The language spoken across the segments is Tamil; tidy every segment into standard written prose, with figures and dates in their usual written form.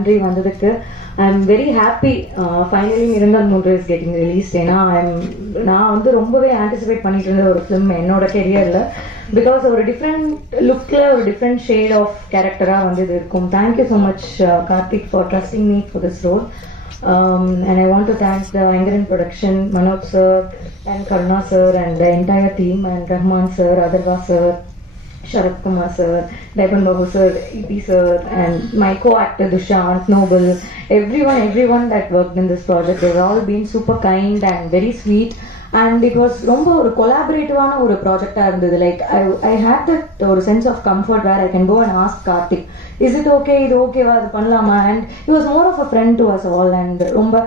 நன்றி வந்ததுக்கு. I'm very happy finally Mirunthal 3 is getting released. ஏன்னா நான் வந்து ரொம்பவே ஆன்டிசிபேட் பண்ணிட்டு இருந்த ஒரு ஃபிலிம் என்னோட கெரியரில். பிகாஸ் ஒரு டிஃப்ரெண்ட் லுக்கில் ஒரு டிஃப்ரெண்ட் ஷேட் ஆஃப் கேரக்டராக வந்து இது இருக்கும். Thank you so much Karthik for trusting me for this role. And I want to thank the Angaran production, Manoj sir and Karuna sir and the entire team, and Rahman sir, Adarva sir, Sharat Kumar sir, Daipan Babu sir, EP sir, and my co-actor Dushant, Noble, everyone that worked in this project. They've all been super kind and very sweet. And it was ரொம்ப ஒரு கொலாபரேட்டிவான ஒரு ப்ராஜெக்டாக இருந்தது. லைக் ஐ ஹேட் தட் ஒரு sense of comfort where I can go and ask Karthik, is it okay, இது ஓகேவா, அது பண்ணலாமா? And it was more of a friend to us all. And ரொம்ப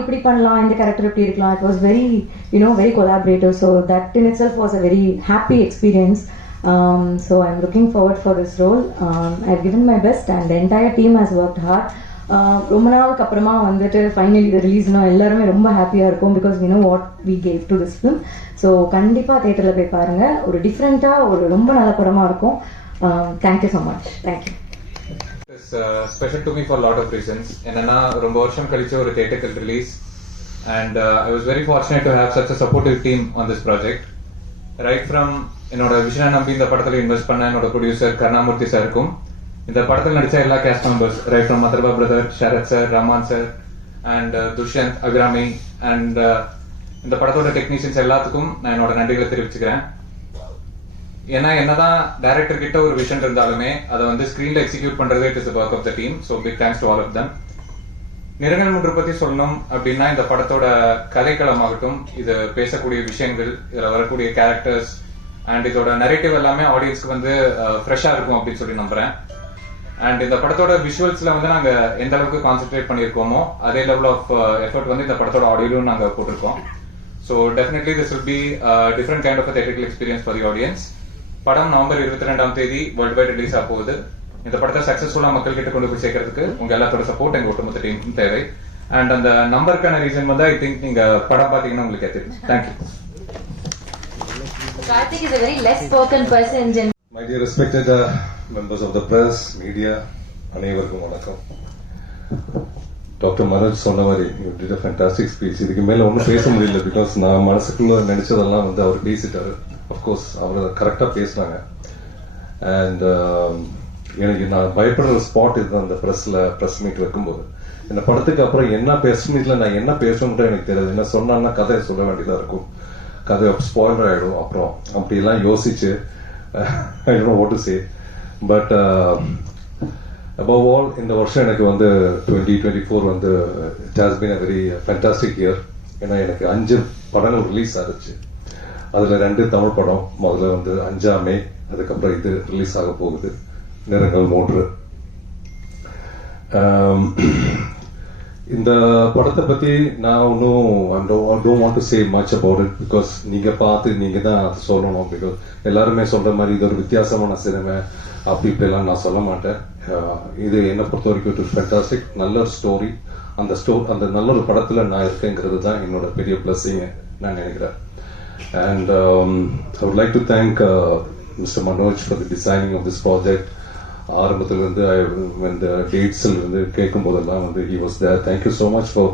இப்படி பண்ணலாம், இந்த கேரக்டர் இப்படி இருக்கலாம். It was very very collaborative. So that in itself was a very happy experience. So I'm looking forward for this role. I've given my best and the entire team has worked hard. ரொம்ப நாளுக்கு அப்புறமா வந்துட்டு ஃபைனலி இது ரிலீஸ்னா எல்லாருமே ரொம்ப ஹாப்பியாக இருக்கும். Because we know what we gave to this film. So கண்டிப்பாக தேட்டரில் போய் பாருங்கள். ஒரு டிஃப்ரெண்ட்டாக ஒரு ரொம்ப நல்ல படமாக இருக்கும். Thank you so much. Thank you. Special to me for lot of reasons. என்னன்னா ரொம்ப வருஷம் கழிச்சு ஒரு தியேட்டர்கள் release and I was very fortunate to have such a supportive team on this project. Right from என்னோட விஷனை நம்பி இந்த படத்தில் இன்வெஸ்ட் பண்ண என்னோட ப்ரொடியூசர் கருணாமூர்த்தி சாருக்கும், இந்த படத்தில் நடிச்ச எல்லா கேஸ்ட் மெம்பர்ஸ் ரைட் ஃப்ரம் மதர்பா brother, Sharath sir, Rahman sir and Dushyanth, Abhirami and இந்த படத்தோட டெக்னீஷியன்ஸ் எல்லாத்துக்கும் நான் என்னோட நன்றிகளை தெரிவிச்சுக்கிறேன். ஏன்னா என்னதான் டைரக்டர் கிட்ட ஒரு விஷன் இருந்தாலுமே அதை வந்து ஸ்கிரீன்ல எக்ஸிக்யூட் பண்றதே it is the work of the team. So big thanks to all of them. நிறங்கள் 3 பத்தி சொல்லணும் அப்படின்னா இந்த படத்தோட கதைக்களமாகட்டும், இது பேசக்கூடிய விஷயங்கள், இதுல வரக்கூடிய கேரக்டர்ஸ் அண்ட் இதோட நரேட்டிவ் எல்லாமே ஆடியன்ஸ்க்கு வந்து ஃப்ரெஷ்ஷா இருக்கும் அப்படின்னு சொல்லி நம்புறேன். அண்ட் இந்த படத்தோட விஷுவல்ஸ்ல வந்து நாங்க எந்த அளவுக்கு கான்சென்ட்ரேட் பண்ணியிருக்கோமோ அதே லெவல் ஆஃப் எஃபர்ட் வந்து இந்த படத்தோட ஆடியோலும் நாங்க போட்டிருக்கோம். So definitely this will be different kind of theatrical experience for the audience. படம் நவம்பர் 22ஆம் தேதி வேர்ல்டு வைட் ரிலீஸ் ஆக போகுது. இந்த படத்தை சக்சஸ்ஃபுல்லா மக்கள் கிட்ட கொண்டு போய் சேர்க்கறதுக்கு உங்க எல்லாத்தோட சப்போர்ட் எங்க ஒட்டுமொத்த டீம் தேவை. அண்ட் அந்த நம்பருக்கான ரீசன் வந்து ஐ திங்க் நீங்க படம் பாத்தீங்கன்னா உங்களுக்கு தெரியும். Thank you. Karthik is a very less spoken person. My dear respected members of the press, media, அனைவருக்கும் வணக்கம். டாக்டர் மனோஜ் சொன்ன மாதிரி you did a fantastic speech. இதுக்கு மேல ஒன்றும் பேச முடியல. பிகாஸ் நான் மனசுக்குள்ள நினைச்சதெல்லாம் வந்து அவர் பேசிட்டாரு. அஃப்கோர்ஸ் அவர் கரெக்டா பேசினாங்க. அண்ட் எனக்கு நான் பயப்படுற ஸ்பாட் இதுதான், அந்த ப்ரெஸ் மீட் வைக்கும்போது. இந்த படத்துக்கு அப்புறம் என்ன ப்ரெஸ் மீட்ல நான் என்ன பேசணும்ன்ற எனக்கு தெரியாது. என்ன சொன்னான்னா கதையை சொல்ல வேண்டியதா இருக்கும், கதை ஸ்பாயிலர் ஆயிடும். அப்புறம் அப்படியெல்லாம் யோசிச்சு I don't know what to say. But above all, இந்த வருஷம் எனக்கு வந்து 2024 வந்து it has been a very fantastic year. ஏன்னா எனக்கு 5 படங்கள் ரிலீஸ் ஆச்சு. அதுல 2 தமிழ் படம். முதல்ல வந்து 5ஆம் மே, அதுக்கப்புறம் இது ரிலீஸ் ஆக போகுது, நிறங்கள் 3. இந்த படத்தை பத்தி நான் ஒன்றும் don't want to say much about it. Because நீங்க பார்த்து நீங்க தான் அதை சொல்லணும். பிகாஸ் எல்லாருமே சொல்ற மாதிரி இது ஒரு வித்தியாசமான சினிமா அப்படி இப்படிலாம் நான் சொல்ல மாட்டேன். இது என்னை பொறுத்த வரைக்கும் இட் இஸ் ஃபேண்டாஸ்டிக். நல்ல ஒரு ஸ்டோரி. அந்த நல்ல ஒரு படத்துல நான் இருக்கேங்கிறது தான் என்னோட பெரிய பிளஸிங் நான் நினைக்கிறேன். And I would like to thank mister Manoj for the designing of this project. ஆரம்பத்தில் இருந்து இந்த டேட்ஸில் இருந்து கேட்கும் போதெல்லாம் வந்து he was there. Thank you so much for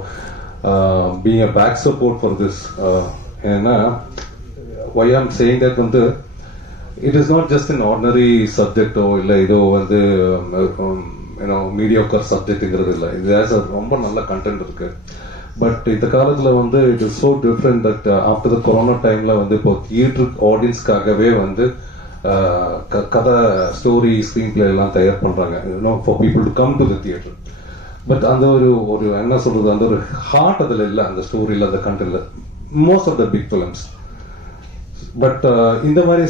being a back support for this. ஏன்னா why I'm saying that வந்து it is not just an ordinary subject ஓ இல்லை ஏதோ வந்து mediocre subjectங்கிறது இல்லை. இது has a ரொம்ப நல்ல கண்டென்ட் இருக்கு. பட் இந்த காலத்துல வந்து it is so different that after the corona டைம்ல வந்து இப்போ தியேட்டர் ஆடியன்ஸ்க்காகவே வந்து கதை, ஸ்டோரி, ஸ்கிரீன் பிளே எல்லாம் தயார் பண்றாங்க for people to come to the theatre. But அந்த ஒரு என்ன சொல்றது, அந்த ஒரு ஹார்ட் அதுல இல்லை, அந்த ஸ்டோரியில், அந்த கண்டென்ட்ல most of the big films. But இந்த மாதிரி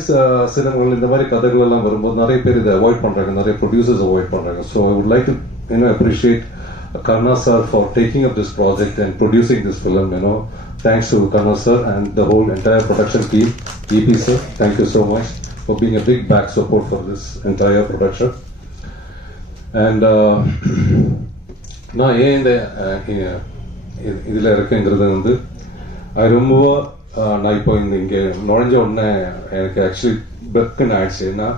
சினிமாக்கள், இந்த மாதிரி கதைகள் எல்லாம் வரும்போது நிறைய பேர் இதை அவாய்ட் பண்றாங்க, நிறைய ப்ரொடியூசர்ஸ் அவாய்ட் பண்றாங்க. So I would like to appreciate Karna sir for taking up this project and producing this film. Thanks to Karna sir and the whole entire production team. EP sir, thank you so much for being a big back support for this entire production. And நான் ஏன் இந்த இதில் இருக்கேங்கிறது வந்து ரொம்ப நான் இப்போ இங்கே நுழைஞ்ச உடனே எனக்கு ஆக்சுவலி பெக்குன்னு ஆயிடுச்சு. ஏன்னா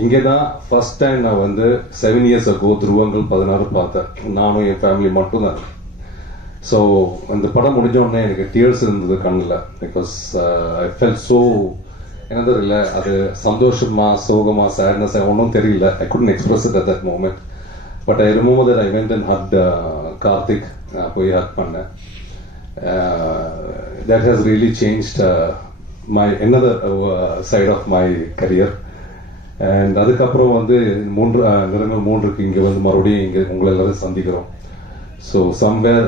இங்கே தான் ஃபர்ஸ்ட் டைம் நான் வந்து 7 years ago துருவங்கள் 16 பார்த்தேன். நானும் என் ஃபேமிலி மட்டும் தான். ஸோ அந்த படம் முடிஞ்ச உடனே எனக்கு டியர்ஸ் இருந்தது கண்ணில். பிகாஸ் ஐ ஃபெல் ஸோ என்னது இல்லை, அது சந்தோஷமா சோகமா சேட்னஸ் ஒன்றும் தெரியல. I couldn't express it at that moment. But I remember that I went and hug Karthik. போய் ஹக் பண்ணேன். that has really changed my another side of my career. And அதுக்கப்புறம் வந்து நிறங்கள் 3க்கு இங்கே வந்து மறுபடியும் இங்கே உங்களை எல்லாரும் சந்திக்கிறோம். So somewhere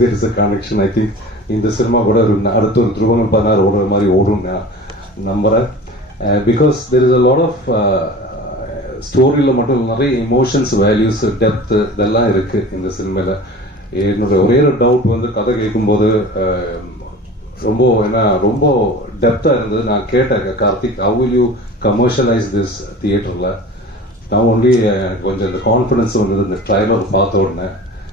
there is a connection. I think இந்த சினிமா கூட அடுத்த ஒரு துருவங்கள் 16 ஓடுற மாதிரி ஓடும் நம்புறேன். Because there is a lot of ஸ்டோரியில் மட்டும் நிறைய எமோஷன்ஸ், வேல்யூஸ், டெப்த் இதெல்லாம் இருக்கு இந்த சினிமாவில். என்னுடைய ஒரே ஒரு டவுட் வந்து கதை கேட்கும்போது ரொம்ப டெப்தா இருந்தது. நான் கேட்டேன் Karthik, how will you commercialize this தியேட்டர்ல? நான் ஒன்லி கொஞ்சம் இந்த கான்ஃபிடன்ஸ் வந்தது இந்த ட்ரைலர் பார்த்த உடனே.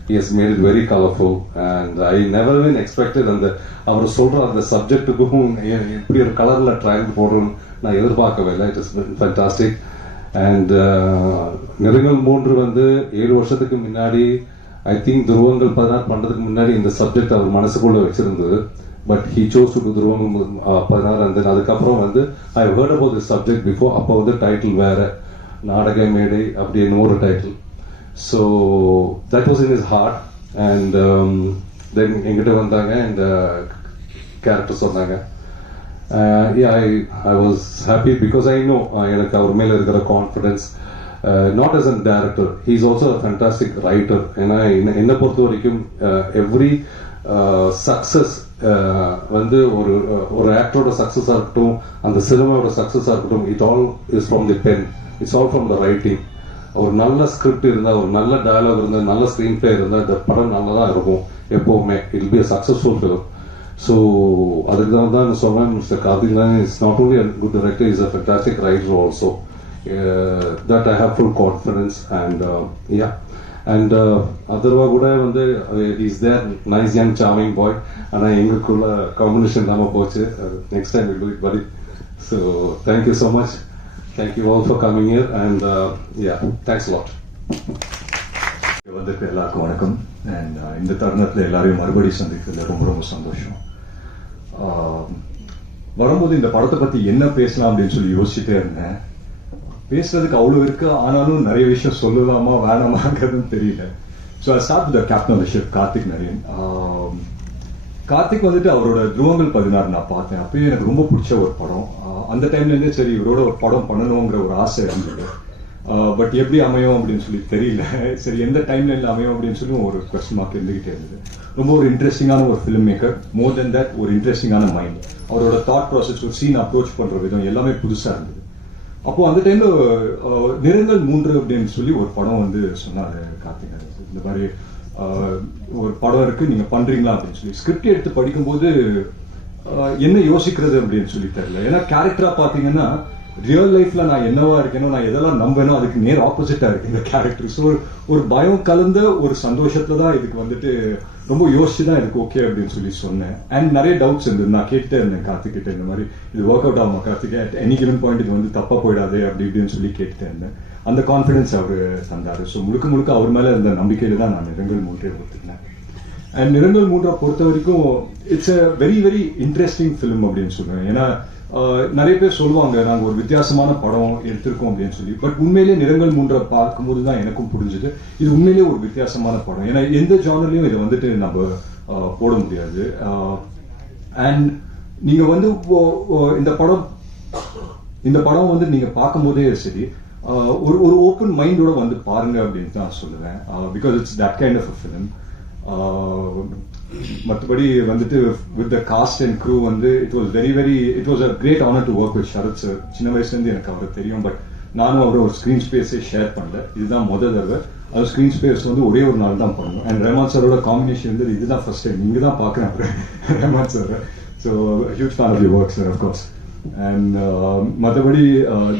he has made it very colorful and I never even expected. அந்த அவர் சொல்ற அந்த சப்ஜெக்டுக்கும் இப்படி ஒரு கலர்ல ட்ரைலர் போடுறோம்னு நான் எதிர்பார்க்கவே இல்லை. It is fantastic. அண்ட் நிறங்கள் 3 வந்து 7 வருஷத்துக்கு முன்னாடி ஐ திங்க் துருவங்கள் 16 பண்றதுக்கு முன்னாடி இந்த சப்ஜெக்ட் அவர் மனசுக்குள்ள வச்சிருந்தது. பட் ஹி சோஸ் டு துருவங்கள் 16. and then அதுக்கப்புறம் வந்து I heard about this subject before. அப்போ வந்து டைட்டில் வேற, நாடக மேடை அப்படின்னு ஒரு title. So that was in his heart. And then எங்கிட்ட வந்தாங்க அண்ட் கேரக்டர் சொன்னாங்க. I was happy because I know எனக்கு அவர் மேல இருக்கிற confidence. Not as a director, he is also a fantastic writer. ஏன்னா என்னை பொறுத்த வரைக்கும் எவ்ரி சக்சஸ் வந்து ஒரு ஆக்டரோட சக்சஸா இருக்கட்டும், அந்த சினிமாவோட சக்சஸா இருக்கட்டும், it all is from the pen, it's all from the writing. ஒரு நல்ல ஸ்கிரிப்ட் இருந்தா, ஒரு நல்ல டயலாக் இருந்தா, நல்ல ஸ்கிரீன் பிளே இருந்தா இந்த படம் நல்லதா இருக்கும் எப்பவுமே. It be a successful film. So அதுக்கு தான் சொன்னேன், mister Karthik is not only a good director, he is a fantastic writer also. That I have full confidence. And yeah, and Atharvaa கூட வந்து is there, nice young charming boy. ஆனால் எங்களுக்குள்ள காம்பினேஷன் இல்லாமல் போச்சு. Next time will do it படி. So thank you so much. Thank you all for coming here. And yeah, thanks lot. வந்திருக்க எல்லாருக்கும் வணக்கம். அண்ட் இந்த தருணத்தில் எல்லாரையும் மறுபடியும் சந்திக்கிறதுல ரொம்ப ரொம்ப சந்தோஷம். வரும்போது இந்த படத்தை பற்றி என்ன பேசலாம் அப்படின்னு சொல்லி யோசிச்சுட்டே இருந்தேன். பேசுறதுக்கு அவ்வளோ இருக்கு, ஆனாலும் நிறைய விஷயம் சொல்லலாமா வேணாமாங்கிறதுன்னு தெரியல. So I start with the captain of the ship, Karthik Naren. Karthik வந்துட்டு அவரோட துருவங்கள் 16 நான் பார்த்தேன். அப்பயே எனக்கு ரொம்ப பிடிச்ச ஒரு படம். அந்த டைம்லேருந்தே சரி இவரோட ஒரு படம் பண்ணணுங்கிற ஒரு ஆசை இருந்தது. பட் எப்படி அமையும் அப்படின்னு சொல்லி தெரியல. சரி எந்த டைம்ல இல்லை அமையும் அப்படின்னு சொல்லி ஒரு கொஸ்டின் மார்க் இருந்துகிட்டே இருந்தது. ரொம்ப ஒரு இன்ட்ரெஸ்டிங்கான ஒரு film maker. More then that ஒரு இன்ட்ரெஸ்டிங்கான மைண்ட். அவரோட தாட் ப்ராசஸ், ஒரு சீன் அப்ரோச் பண்ற விதம் எல்லாமே புதுசா இருந்தது. அப்போ அந்த டைம்ல நிறங்கள் 3 அப்படின்னு சொல்லி ஒரு படம் வந்து சொன்னாரு கார்த்திக். இந்த மாதிரி ஒரு படம் இருக்கு, நீங்க பண்றீங்களா அப்படின்னு சொல்லி. ஸ்கிரிப்ட் எடுத்து படிக்கும்போது என்ன யோசிக்கிறது அப்படின்னு சொல்லி தெரியல. ஏன்னா கேரக்டரா பாத்தீங்கன்னா ரியல் லைஃப்ல நான் என்னவா இருக்கேனோ, நான் எதெல்லாம் நம்பனோ அதுக்கு நேர் ஆப்போசிட்டா இருக்கு இந்த கேரக்டர். ஸோ ஒரு பயம் கலந்த ஒரு சந்தோஷத்துல தான் இதுக்கு வந்துட்டு ரொம்ப யோசிச்சு தான் இதுக்கு ஓகே அப்படின்னு சொல்லி சொன்னேன். அண்ட் நிறைய டவுட்ஸ் இருந்தது. நான் கேட்டுட்டே இருந்தேன் கார்த்திக் கிட்ட, இந்த மாதிரி இது ஒர்க் அவுட் ஆகுமா Karthik, at any given point இது வந்து தப்பா போயிடாது அப்படி இப்படின்னு சொல்லி கேட்டுட்டே இருந்தேன். அந்த கான்ஃபிடன்ஸ் அவர் தந்தாரு. ஸோ முழுக்க அவர் மேல இருந்த நம்பிக்கையில தான் நான் நிறங்கள் 3 ஒத்துக்கினேன். அண்ட் நிறங்கள் 3 பொறுத்த வரைக்கும் it's a very very interesting film அப்படின்னு சொல்லுவேன். ஏன்னா நிறைய பேர் சொல்லுவாங்க நாங்கள் ஒரு வித்தியாசமான படம் எடுத்திருக்கோம் அப்படின்னு சொல்லி. பட் உண்மையிலேயே நிறங்கள் 3 பார்க்கும்போது தான் எனக்கும் புரிஞ்சுது இது உண்மையிலேயே ஒரு வித்தியாசமான படம். ஏன்னா எந்த ஜானர்லையும் இதை வந்துட்டு நம்ம போட முடியாது. அண்ட் நீங்க வந்து இந்த படம் வந்து நீங்க பார்க்கும் போதே சரி ஒரு ஓப்பன் மைண்டோட வந்து பாருங்க அப்படின்னு தான் சொல்லுவேன். Because it's that kind of a film. மற்றபடி வந்துட்டு with the cast and crew வந்து it was a great honour to work with Sharath sir. சின்ன வயசுலேருந்து எனக்கு அவரை தெரியும். பட் நானும் அவரை ஒரு ஸ்க்ரீன் ஸ்பேஸே ஷேர் பண்ணல. இதுதான் முதல் தடவை. அது ஸ்க்ரீன் ஸ்பேஸ் வந்து ஒரே ஒரு நாள் தான் பண்ணணும். அண்ட் ரஹ்மான் சாரோட காம்பினேஷன் வந்து இதுதான் ஃபர்ஸ்ட் டைம். இங்கே தான் பார்க்குறேன் Rahman sir. So huge fan of the work sir of course. And மற்றபடி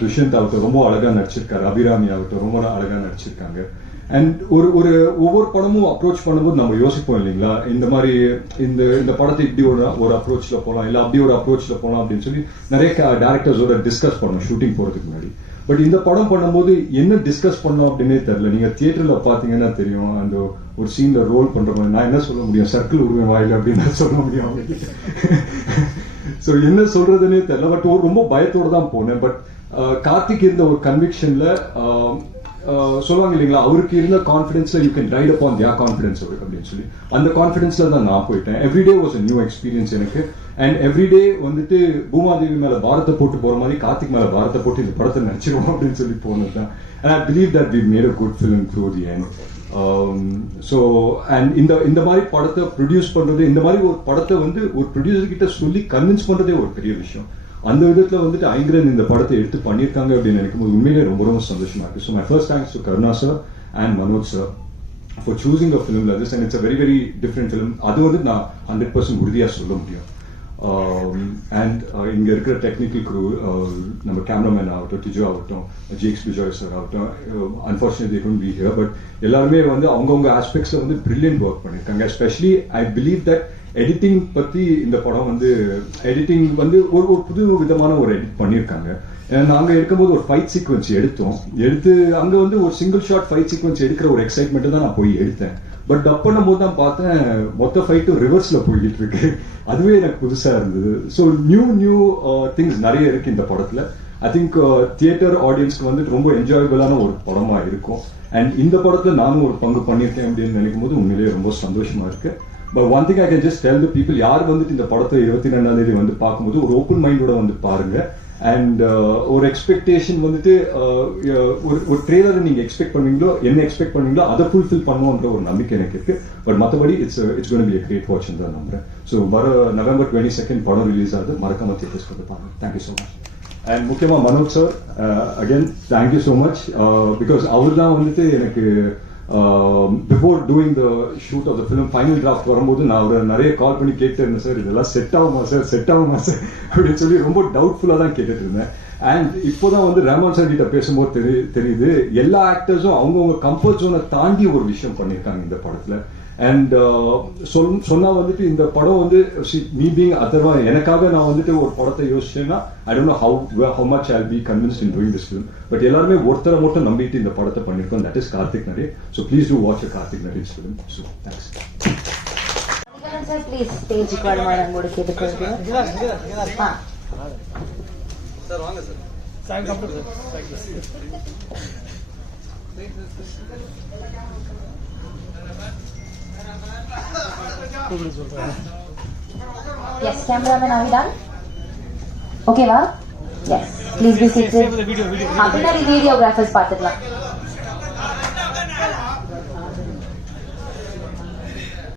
துஷ்யந்த் ஆகட்டும் ரொம்ப அழகாக நடிச்சிருக்காரு. அபிராமி ஆகட்டும் ரொம்ப அழகாக நடிச்சிருக்காங்க. அண்ட் ஒவ்வொரு படமும் அப்ரோச் பண்ணும்போது நம்ம யோசிப்போம் இல்லைங்களா, இந்த மாதிரி இந்த படத்தை இப்படி ஒரு அப்ரோச்ல போகலாம், இல்லை அப்படி ஒரு அப்ரோச்ல போகலாம் அப்படின்னு சொல்லி நிறைய டேரக்டர்ஸோட டிஸ்கஸ் பண்ணோம் ஷூட்டிங் போறதுக்கு முன்னாடி. பட் இந்த படம் பண்ணும்போது என்ன டிஸ்கஸ் பண்ணோம் அப்படின்னே தெரியல. நீங்க தியேட்டர்ல பாத்தீங்கன்னா தெரியும், அந்த ஒரு சீன்ல ரோல் பண்ற மாதிரி நான் என்ன சொல்ல முடியும், சர்க்கிள் விடுவேன் வாயில அப்படின்னு சொல்ல முடியும் அவங்களுக்கு. ஸோ என்ன சொல்றதுன்னே தெரியல. பட் ரொம்ப பயத்தோட தான் போனேன். பட் கார்த்திக் இருந்த ஒரு கன்விக்ஷன்ல சொல்லுவாங்க இல்லைங்களா, அவருக்கு இருந்த கான்ஃபிடன்ஸ்ல you can write upon their confidence அப்படின்னு சொல்லி, அந்த கான்ஃபிடன்ஸ்ல தான் நான் போயிட்டேன். Everyday was a new experience எனக்கு. அண்ட் எவ்ரிடே வந்துட்டு பூமாதேவி மேல பாரத்தை போட்டு போற மாதிரி கார்த்திக் மேல பாரத்தை போட்டு இந்த படத்தை நினைச்சிருவோம் அப்படின்னு சொல்லி போனது தான். And I believe that we made a good film through the end. So and இந்த மாதிரி படத்தை ப்ரொடியூஸ் பண்றது, இந்த மாதிரி ஒரு படத்தை வந்து ஒரு ப்ரொடியூசர் கிட்ட சொல்லி கன்வின்ஸ் பண்றதே ஒரு பெரிய விஷயம். அந்த விதத்துல வந்துட்டு ஐங்கரன் இந்த படத்தை எடுத்து பண்ணியிருக்காங்க அப்படின்னு நினைக்கும் போது உண்மையிலே ரொம்ப ரொம்ப சந்தோஷமா இருக்கு. So my first thanks to Karuna sir and Manoj sir for choosing a film like this. And it's a very very different film. அது வந்து நான் 100% உறுதியா சொல்ல முடியும். அண்ட் இங்க இருக்கிற டெக்னிக்கல் க்ரூ, நம்ம கேமராமேன் ஆகட்டும், டிஜோ ஆகட்டும், ஜிஎக்ஸ் பிஜாய் சார் ஆகட்டும், unfortunately couldn't be here, but எல்லாருமே வந்து அவங்கவுங்க ஆஸ்பெக்ட்ஸ்ல வந்து பிரில்லியன்ட் ஒர்க் பண்ணியிருக்காங்க. Especially I believe that editing பத்தி இந்த படம் வந்து எடிட்டிங் வந்து ஒரு புது விதமான ஒரு எடிட் பண்ணியிருக்காங்க. நாங்க எடுக்கும்போது ஒரு ஃபைட் சீக்வன்ஸ் எடுத்து அங்க வந்து ஒரு சிங்கிள் ஷாட் ஃபைட் சீக்வன்ஸ் எடுக்கிற ஒரு எக்ஸைட்மெண்ட் தான் நான் போய் எடுத்தேன். பட் டப் பண்ணும் போது தான் பார்த்தேன் மொத்த ஃபைட்டும் ரிவர்ஸ்ல போய்கிட்டு இருக்கு. அதுவே எனக்கு புதுசா இருந்தது. ஸோ நியூ திங்ஸ் நிறைய இருக்கு இந்த படத்துல. ஐ திங்க் தியேட்டர் ஆடியன்ஸ்க்கு வந்துட்டு ரொம்ப என்ஜாயபிளான ஒரு படமா இருக்கும். அண்ட் இந்த படத்துல நானும் ஒரு பங்கு பண்ணியிருக்கேன் அப்படின்னு நினைக்கும் போது உண்மையிலேயே ரொம்ப சந்தோஷமா இருக்கு. But one thing I can just tell the people, யார் வந்துட்டு இந்த படத்தை 22ஆம் தேதி வந்து பார்க்கும்போது ஒரு ஓப்பன் மைண்டோட வந்து பாருங்க. அண்ட் ஒரு எக்ஸ்பெக்டேஷன் வந்துட்டு ஒரு ட்ரெய்லரை நீங்க எக்ஸ்பெக்ட் பண்ணுவீங்களோ, என்ன எக்ஸ்பெக்ட் பண்ணுவீங்களோ அதை ஃபுல்ஃபில் பண்ணுவோன்ற ஒரு நம்பிக்கை எனக்கு இருக்கு. பட் மற்றபடி it's going to be a great watch தான் நம்புறேன். ஸோ வர November 22 படம் ரிலீஸ் ஆகுது. மறக்காம தியேட்டர்ஸ் வந்து பாருங்க. Thank you so much. அண்ட் முக்கியமா Manoj sir, again thank you so much. Because அவர் தான் வந்துட்டு எனக்கு before doing the shoot of the film final draft வரும்போது நான் அவரை நிறைய கால் பண்ணி கேட்டு இருந்தேன், சார் இதெல்லாம் செட் ஆகுமா சார் அப்படின்னு சொல்லி ரொம்ப டவுட்ஃபுல்லாக தான் கேட்டுட்டு இருந்தேன். அண்ட் இப்போதான் வந்து ரஹ்மான் சார் கிட்ட பேசும்போது தெரியுது எல்லா ஆக்டர்ஸும் அவங்கவுங்க கம்ஃபர்ட் ஜோனை தாண்டி ஒரு விஷயம் பண்ணியிருக்காங்க இந்த படத்துல. அண்ட் சொன்னா வந்துட்டு இந்த படம் வந்து மீ பீங் அதர்வா எனக்காக நான் வந்துட்டு ஒரு படத்தை யோசிச்சேன்னா I don't know how much I'll be convinced in doing this film. But எல்லாருமே ஒருத்தரை மட்டும் நம்பிட்டு இந்த படத்தை பண்ணிருக்கோம், that is Karthik Naren. So please do watch Karthik Naren's film. So thanks. Sir please ஸ்டேஜுக்கு வருமாறு அங்கோட கேட்டுக்கொள்கிறேன். சார் வாங்க sir. Yes, cameraman, are we done? Okay, va? Yes. Please be seated. Apna videographers paathukalam.